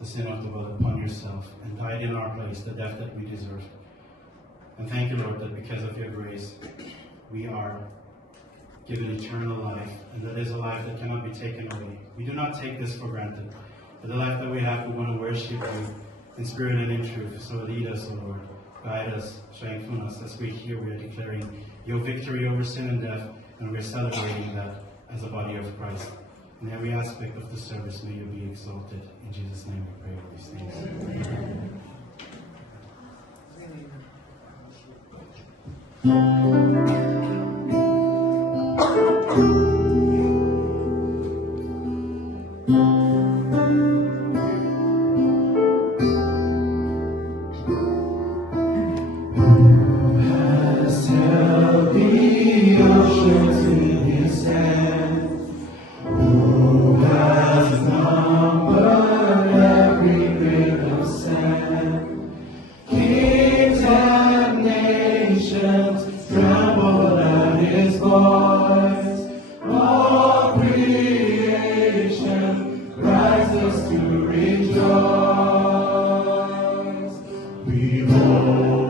the sin of the world upon yourself and died in our place, the death that we deserved. And thank you, Lord, that because of your grace, we are given eternal life, and that is a life that cannot be taken away. We do not take this for granted. But the life that we have, we want to worship you in spirit and in truth. So lead us, O Lord. Guide us, strengthen us. As we hear, we are declaring your victory over sin and death, and we are celebrating that as a body of Christ. In every aspect of the service, may you be exalted. In Jesus' name we pray all these things. Behold.